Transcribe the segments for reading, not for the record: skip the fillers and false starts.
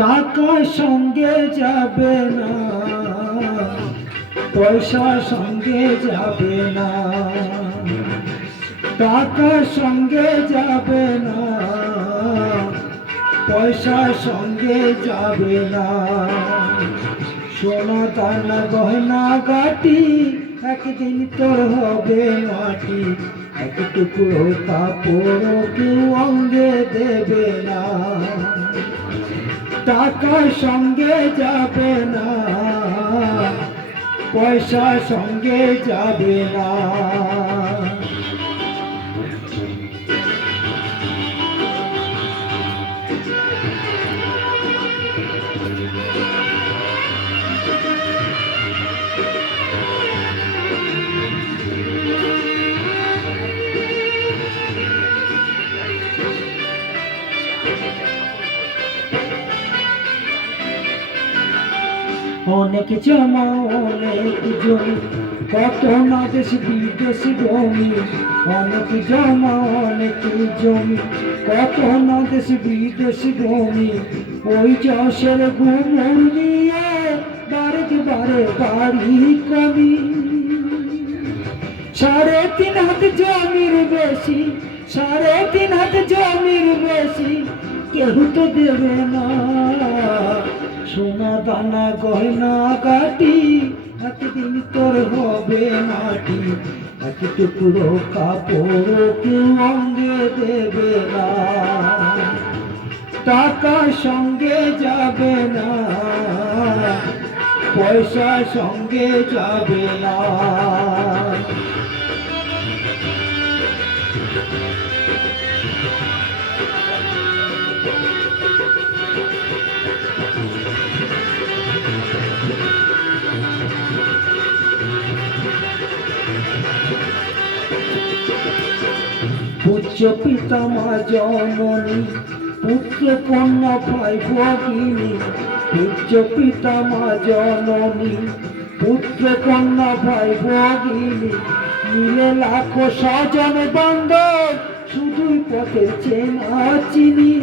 টাকা সঙ্গে যাবে না, পয়সা সঙ্গে যাবে না। টাকা সঙ্গে যাবে না, পয়সা সঙ্গে যাবে না। সোনা দানা গয়না গাটি একদিন তোর হবে মাটি। এক টুকরো কাপড় কেউ অঙ্গে দেবে না। টাকা সঙ্গে যাবে না, পয়সা সঙ্গে যাবে না। অনেক জমা অনেক জমি, কত না দেশ বিদেশ জমি। অনেক জমা অনেক জমি, কত না দেশ বিদেশ জমি। ওই চাষের গুমর নিয়ে বারে বারে বাড়ি কমি। 3.5 হাত জমির বেশি, 3.5 হাত জমির বেশি কেউ তো দেবে না। সোনা দানা গয়না গাটি একদিন তোর হবে মাটি। এক টুকরো কাপড় কেউ অঙ্গে দেবে না। টাকা সঙ্গে যাবে না, পয়সা সঙ্গে যাবে না। পূজ্য পিতামা জননী, পুত্র কন্যা ভাই ভগিনী। পূজ্য পিতামা জননী, পুত্র কন্যা ভাই ভগিনী। মিলে লাখো স্বজন বান্ধব, শুধুই পথে চেনা চিনি।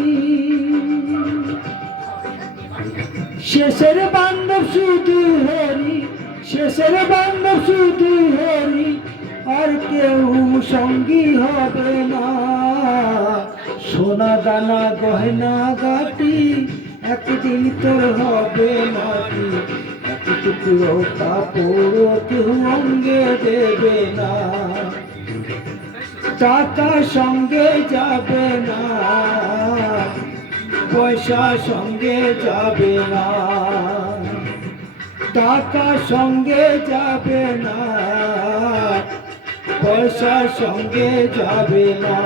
শেষের বান্ধব শুধু হরি, শেষের বান্ধব শুধু হরি। আর কেউ সঙ্গী হবে না। সোনা দানা গয়না গাটি একদিন তোর হবে মাটি। এক টুকরো কাপড় কেউ অঙ্গে দেবে না। টাকা সঙ্গে যাবে না, পয়সা সঙ্গে যাবে না। টাকা সঙ্গে যাবে না, পয়সা সঙ্গে যাবে না।